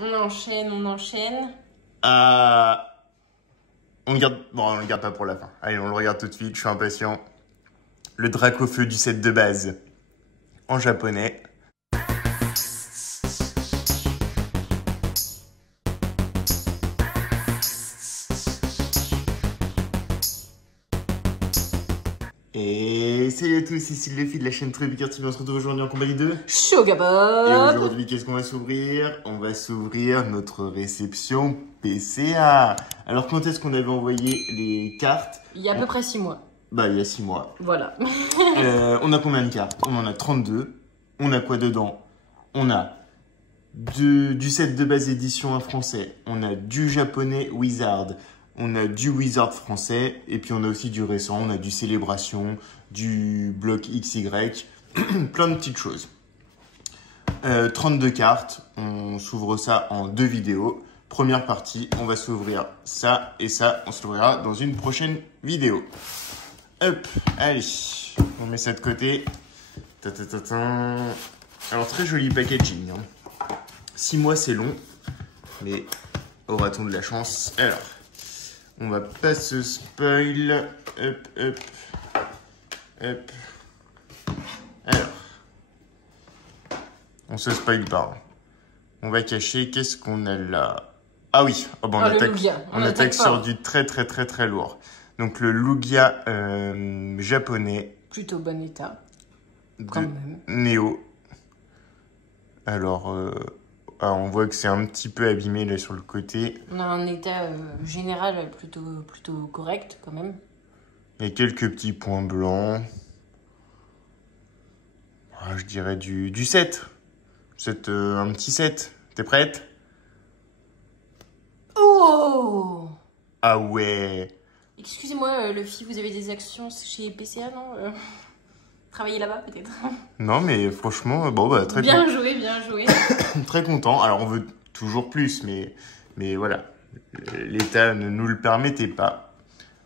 On enchaîne, on enchaîne. On le garde... Bon, on le garde pas pour la fin. Allez, on le regarde tout de suite, je suis impatient. Le Dracofeu du set de base. En japonais. Et salut à tous, ici Luffy de la chaîne Trébucard TV. On se retrouve aujourd'hui en compagnie de Sugabop. Et aujourd'hui, qu'est-ce qu'on va s'ouvrir? On va s'ouvrir notre réception PCA. Alors, quand est-ce qu'on avait envoyé les cartes? Il y a à peu près 6 mois. Bah, il y a 6 mois. Voilà. On a combien de cartes? On en a 32. On a quoi dedans? On a du set de base édition en français. On a du japonais Wizard. On a du Wizard français. Et puis, on a aussi du récent. On a du Célébration, du bloc XY. Plein de petites choses. 32 cartes. On s'ouvre ça en 2 vidéos. Première partie, on va s'ouvrir ça et ça. On se l'ouvrira dans une prochaine vidéo. Hop, allez. On met ça de côté. Alors, très joli packaging. 6 mois, c'est long. Mais aura-t-on de la chance? Alors, on va pas se spoil. Hop, hop, hop. Alors, on se spoil pas. On va cacher. Qu'est-ce qu'on a là? Ah oui, oh ben on attaque sur du très lourd. Donc le Lugia japonais. Plutôt bon état. Quand même. Néo. Alors, on voit que c'est un petit peu abîmé là sur le côté. On a un état général plutôt correct quand même. Il y a quelques petits points blancs. Ah, je dirais du 7. C'est un petit 7. T'es prête? Oh! Ah ouais. Excusez-moi, Luffy, vous avez des actions chez PCA, non? Travaillez là-bas, peut-être? Non, mais franchement, bon, bah, très bien joué, bien joué. Très content. Alors, on veut toujours plus, mais voilà. L'état ne nous le permettait pas.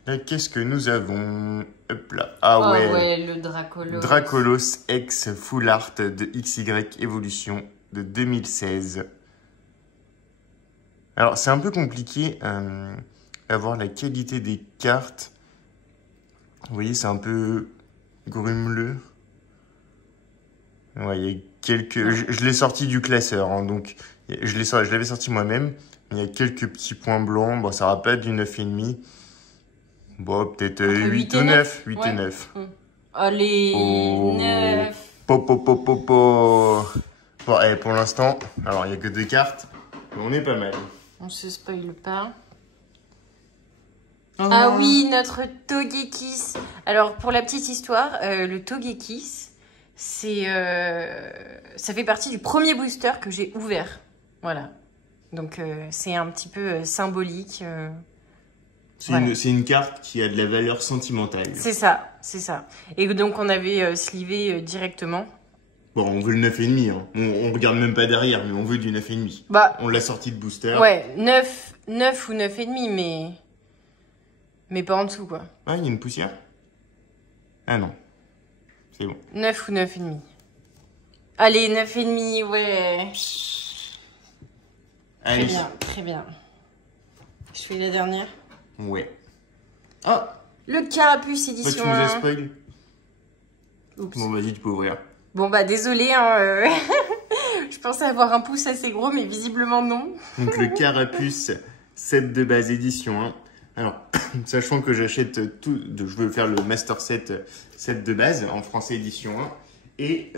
Là, qu'est-ce que nous avons? Hop là. Ah ouais. Ouais, le Dracolos. Dracolos X Full Art de XY Evolution de 2016. Alors, c'est un peu compliqué d'avoir la qualité des cartes. Vous voyez, c'est un peu grumeleux. Ouais, il y a quelques... Je l'ai sorti du classeur, hein, donc je l'avais sorti moi-même. Il y a quelques petits points blancs. Bon, ça va pas être du 9,5. Bon, peut-être 8 ou 9. 8 et 9. Allez, oh. 9. Bon, pour l'instant, alors il n'y a que 2 cartes, mais on est pas mal. On se spoile pas. Oh. Ah oui, notre Togekiss. Alors, pour la petite histoire, le Togekiss, ça fait partie du premier booster que j'ai ouvert. Voilà. Donc, c'est un petit peu symbolique. C'est une carte qui a de la valeur sentimentale. C'est ça, c'est ça. Et donc, on avait slivé directement. Bon, on veut le 9,5. Hein. On regarde même pas derrière, mais on veut du 9,5. Bah, on l'a sorti de booster. Ouais, 9 ou 9,5, mais pas en dessous, quoi. Ah, il y a une poussière? Ah non. C'est bon. 9 ou 9,5. Allez, 9,5, ouais. Allez. Très bien, très bien. Je fais la dernière. Ouais. Oh, le Carapuce édition 1. Tu nous as spoil. Oups. Bon, vas-y, tu peux ouvrir. Bon, bah, désolé, hein. Je pensais avoir un pouce assez gros, mais visiblement non. Donc, le Carapuce, set de base édition 1. Alors, sachant que j'achète tout, je veux faire le Master Set de base en français édition 1. Et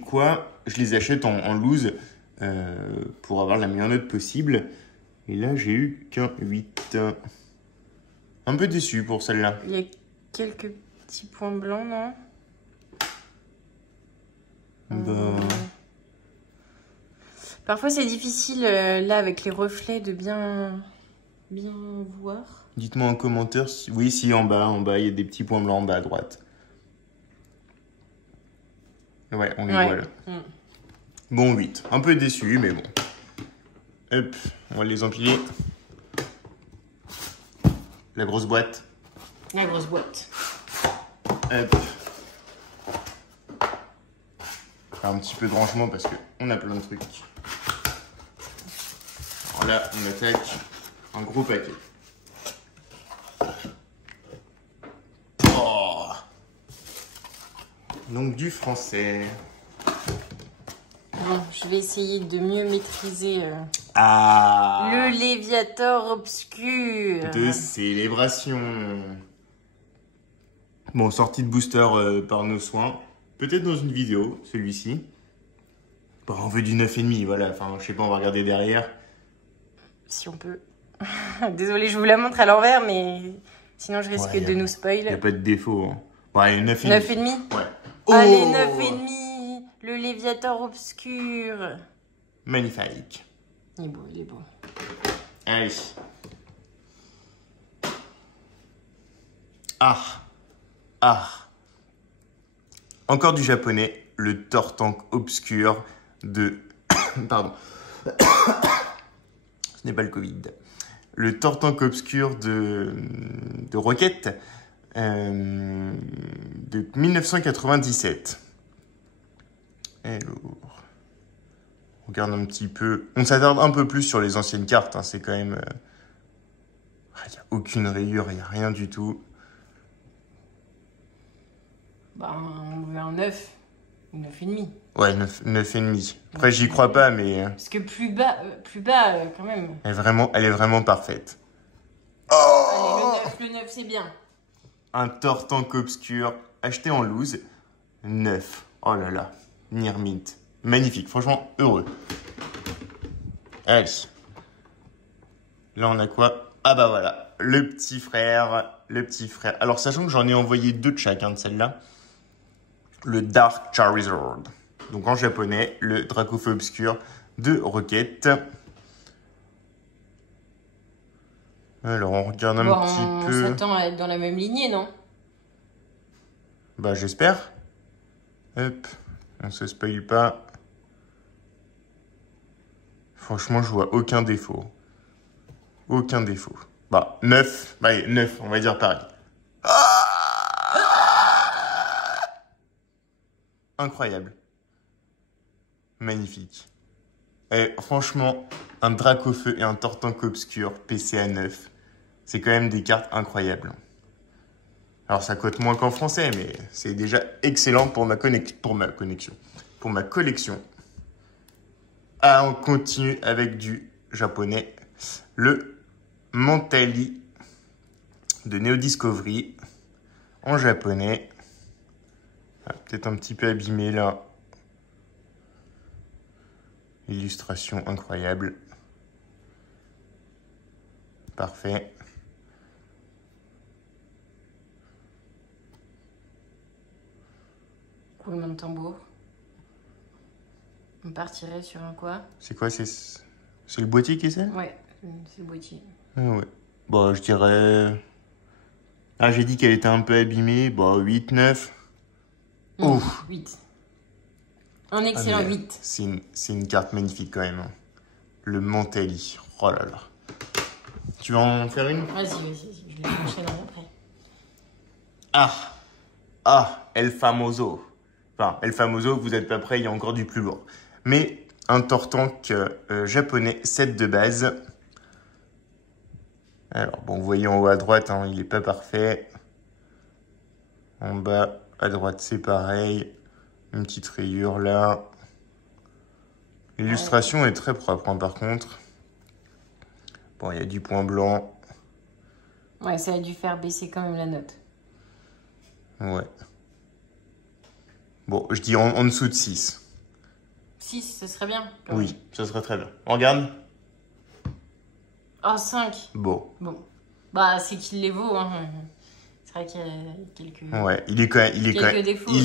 quoi, je les achète en loose pour avoir la meilleure note possible. Et là, j'ai eu qu'un 8. Un peu déçu pour celle-là. Il y a quelques petits points blancs, non? Parfois, c'est difficile, là, avec les reflets, de bien voir. Dites-moi en commentaire si... Oui, si, en bas, il y a des petits points blancs en bas à droite. Ouais, on les voit là. Bon, 8. Un peu déçu, mais bon. Hop, on va les empiler. La grosse boîte. La grosse boîte. Hop. Un petit peu de rangement parce qu'on a plein de trucs. Alors là, on attaque un gros paquet. Oh. Donc du français. Bon, je vais essayer de mieux maîtriser Ah. le Léviator obscur. De célébration. Bon, sortie de booster par nos soins. Peut-être dans une vidéo, celui-ci. Bon, on veut du 9,5, voilà. Enfin, je sais pas, on va regarder derrière. Si on peut. Désolée, je vous la montre à l'envers, mais sinon je risque de nous spoil. Il n'y a pas de défaut. Hein. Bon, allez, 9,5. 9,5 Ouais. Allez, 9,5. Le Léviator obscur. Magnifique. Il est beau, il est beau. Allez. Ah. Ah. Encore du japonais. Le Tortank obscur de... Pardon. Ce n'est pas le Covid. Le Tortank obscur de Rocket de 1997. Alors, on regarde un petit peu. On s'attarde un peu plus sur les anciennes cartes. Hein. C'est quand même... Il n'y a aucune rayure, il n'y a rien du tout. Bah, on veut un 9. 9,5. Ouais, 9,5. Après, j'y crois pas, mais... Parce que plus bas quand même. Elle est vraiment parfaite. Allez, le 9 c'est bien. Un Tortank obscur acheté en loose. 9. Oh là là. Nirmint. Magnifique. Franchement, heureux. Allez. Là, on a quoi? Ah bah voilà. Le petit frère. Le petit frère. Alors, sachant que j'en ai envoyé 2 de chacun de celles-là. Le Dark Charizard. Donc, en japonais, le Dracofeu obscur de Rocket. Alors, on regarde un petit peu. On s'attend à être dans la même lignée, non? Bah, j'espère. Hop, on se spoil pas. Franchement, je vois aucun défaut. Aucun défaut. Bah, 9. Bah, allez, 9, on va dire pareil. Incroyable. Magnifique. Et franchement, un Dracofeu et un Tortank obscur, PC à 9. C'est quand même des cartes incroyables. Alors ça coûte moins qu'en français, mais c'est déjà excellent pour ma collection. Ah, on continue avec du japonais. Le Mantali de Neo Discovery en japonais. Ah, peut-être un petit peu abîmé là. Illustration incroyable. Parfait. Roulement de tambour. On partirait sur un quoi? C'est quoi? C'est le boîtier qui est ça? Ouais, c'est le boîtier. Ah ouais. Bon, je dirais... Ah, j'ai dit qu'elle était un peu abîmée. Bon, 8, 9. Ouf. 8. Un excellent 8. C'est une carte magnifique quand même. Hein. Le Mantali. Oh là là. Tu vas en faire une? Vas-y. Je l'ai enchaîné après. Ah, El Famoso. Enfin, El Famoso, vous n'êtes pas prêts, il y a encore du plus lourd. Mais un Tortank japonais, 7 de base. Alors, bon, vous voyez en haut à droite, hein, il n'est pas parfait. En bas, à droite, c'est pareil. Une petite rayure là. L'illustration est très propre, hein, par contre. Bon, il y a du point blanc. Ouais, ça a dû faire baisser quand même la note. Ouais. Bon, je dis en dessous de 6. 6, ce serait bien. Oui, ça serait très bien. On regarde? Oh, 5. Bon. Bah, c'est qu'il les vaut. Hein. C'est vrai qu'il y a quelques... Ouais, il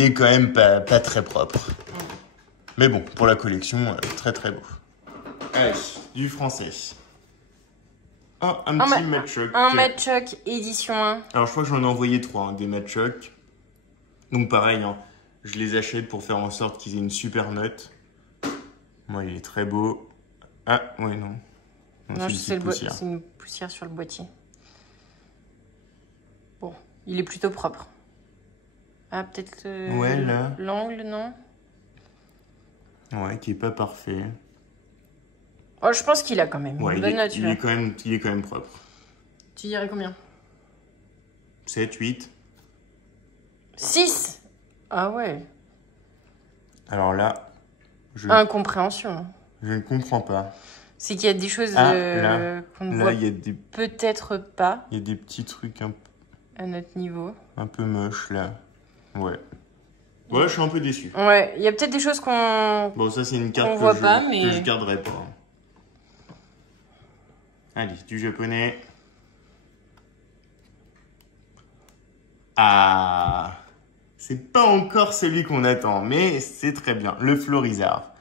est quand même pas très propre. Mais bon, pour la collection, très très beau. Allez, du français. Un petit Machoc. Un Machoc édition 1. Alors, je crois que j'en ai envoyé 3, hein, des Machoc. Donc, pareil, hein, je les achète pour faire en sorte qu'ils aient une super note. Moi, il est très beau. Ah, ouais, non. Non, c'est une poussière sur le boîtier. Bon, il est plutôt propre. Ah, peut-être ouais, là. L'angle, non? Ouais, qui est pas parfait. Oh, je pense qu'il a quand même Ouais, une bonne note. il est quand même propre. Tu dirais combien? 7, 8. 6. Ah ouais. Alors là, Incompréhension. je ne comprends pas. C'est qu'il y a des choses Là, qu'on ne voit il y a des, peut-être pas il y a des petits trucs à notre niveau. un peu moches là. Ouais. Ouais, je suis un peu déçu. Ouais, il y a peut-être des choses qu'on... Bon, ça c'est une carte On voit pas, mais... que je garderai pas. Allez, du japonais. Ah, c'est pas encore celui qu'on attend, mais c'est très bien. Le Florizard.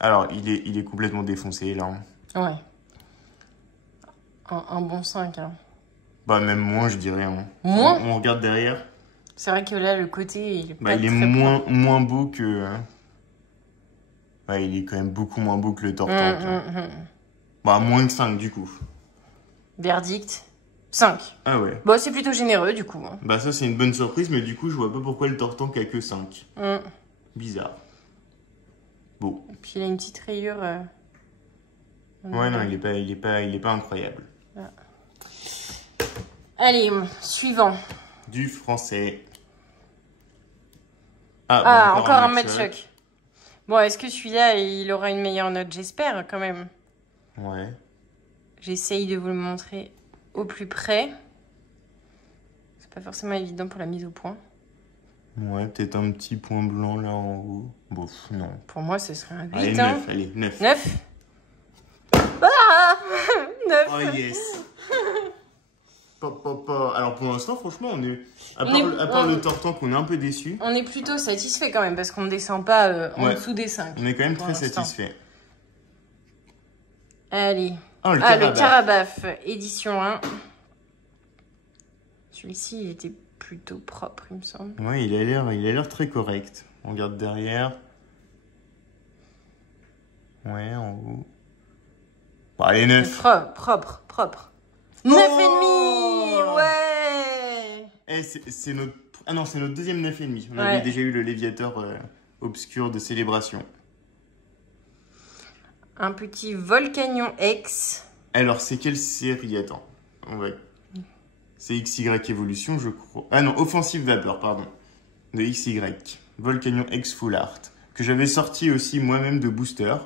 Alors, il est complètement défoncé là. Ouais. Un bon 5. Hein. Bah, même moins, je dirais. Hein. Moins on regarde derrière. C'est vrai que là, le côté, il est pas Il est très moins beau que... Ouais, il est quand même beaucoup moins beau que le Tortank. Bah, moins que 5 du coup. Verdict, 5. Ah ouais. Bon, c'est plutôt généreux du coup. Hein. Bah ça c'est une bonne surprise, mais du coup je vois pas pourquoi le Tortank a que 5. Bizarre. Bon. Et puis il a une petite rayure. Ouais, non, il est pas incroyable. Ah. Allez, suivant. Du français. Ah, encore un match choc. Bon, est-ce que celui-là, il aura une meilleure note? J'espère, quand même. Ouais. J'essaye de vous le montrer au plus près. C'est pas forcément évident pour la mise au point. Ouais, peut-être un petit point blanc là en haut. Bon, non. Pour moi, ce serait un 8. Allez, 9, allez, 9. 9. Ah 9. Oh yes. Alors pour l'instant, franchement, on est... À part le Tortank, on est un peu déçu. On est plutôt satisfait quand même, parce qu'on ne descend pas en dessous des 5. On est quand même très satisfait. Allez. Oh, le Carabaf, édition 1. Celui-ci, il était plutôt propre, il me semble. Ouais, il a l'air très correct. On regarde derrière. Ouais, en haut. Bon, allez, 9. Propre. 9,5. Ouais. C'est notre... Ah non, c'est notre deuxième 9,5. On avait déjà eu le Léviateur obscur de célébration. Un petit Volcanion X. Alors, c'est quelle série? Attends. C'est XY Evolution, je crois. Ah non, Offensive Vapeur, pardon. De XY. Volcanion X Full Art. Que j'avais sorti aussi moi-même de booster.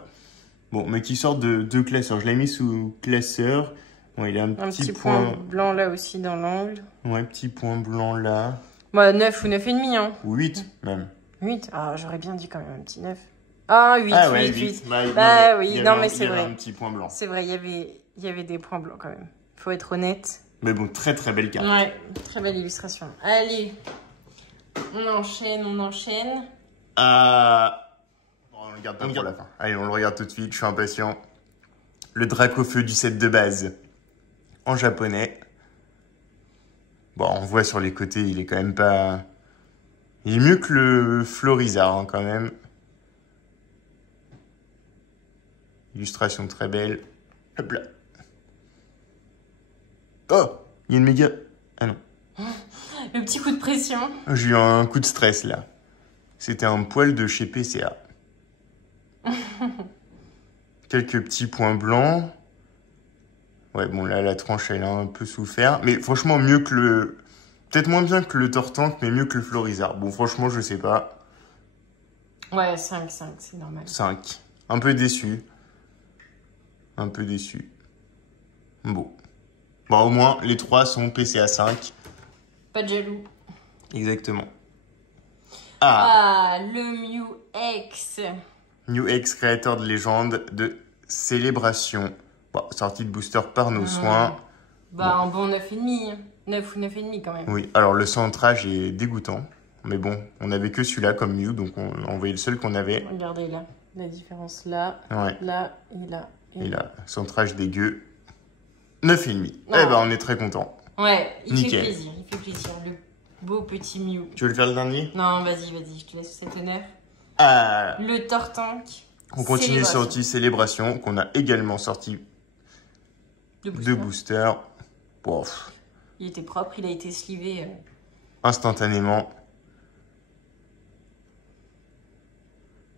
Bon, mais qui sort de classeur. Je l'ai mis sous classeur. Bon, il a un petit point blanc là aussi dans l'angle. Ouais, petit point blanc là. Bah, 9 ou 9,5. Hein. Ou 8 même. 8. Ah, j'aurais bien dit quand même un petit 9. Ah, 8, ah, ouais, 8. Bah oui, non, mais c'est vrai. Il y avait un petit point blanc. C'est vrai, il y avait des points blancs quand même. Faut être honnête. Mais bon, très très belle carte. Ouais, très belle illustration. Allez, on enchaîne. On le garde pas pour la fin. Allez, on le regarde tout de suite, je suis impatient. Le Dracofeu du set de base. En japonais. Bon, on voit sur les côtés, il est quand même pas... Il est mieux que le Florizard, hein, quand même. Illustration très belle. Hop là. Oh, il y a une méga... Ah non. Le petit coup de pression. J'ai eu un coup de stress, là. C'était un poil de chez PCA. Quelques petits points blancs. Ouais, bon, là, la tranche, elle a un peu souffert. Mais franchement, mieux que le... Peut-être moins bien que le Tortank, mais mieux que le Florizard. Bon, franchement, je sais pas. Ouais, 5, c'est normal. 5. Un peu déçu. Bon. Bon, au moins, les 3 sont PCA 5. Pas de jaloux. Exactement. Le Mew X. Mew X, créateur de légende de célébration. Bon, sortie de booster par nos soins. Bah, un bon 9,5. 9 ou 9,5 quand même. Oui, alors le centrage est dégoûtant. Mais bon, on n'avait que celui-là comme Mew, donc on envoyait le seul qu'on avait. Regardez là, la différence là, ouais. Là et là. Et là, centrage dégueu. 9,5. Eh ben, on est très content. Ouais, il Nickel. fait plaisir. Le beau petit Mew. Tu veux le faire le dernier? Non, vas-y, je te laisse cet honneur. Le Tortank. On continue sortie célébration, qu'on a également sorti de booster. Bon. Il était propre, il a été slivé. Instantanément.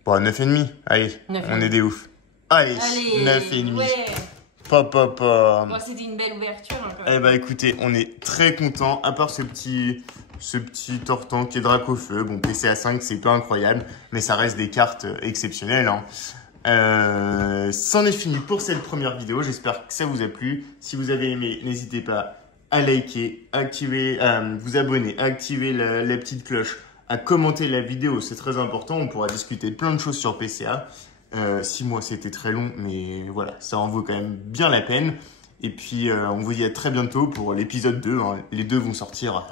Bon, 9,5. Allez, 9,5. on est des oufs. Allez, Allez, 9,5. ouais. Papa. Bon, c'était une belle ouverture. Hein, quand Eh même. bah écoutez, on est très content, à part ce petit tortan qui est Dracofeu. Bon, PCA 5, c'est pas incroyable, mais ça reste des cartes exceptionnelles. Hein. C'en est fini pour cette première vidéo. J'espère que ça vous a plu. Si vous avez aimé, n'hésitez pas à liker, vous abonner, à activer la petite cloche, à commenter la vidéo. C'est très important. On pourra discuter de plein de choses sur PCA. 6 mois, c'était très long, mais voilà, ça en vaut quand même bien la peine. Et puis, on vous dit à très bientôt pour l'épisode 2. Hein. Les deux vont sortir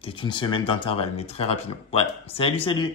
peut-être une semaine d'intervalle, mais très rapidement. Voilà, salut, salut!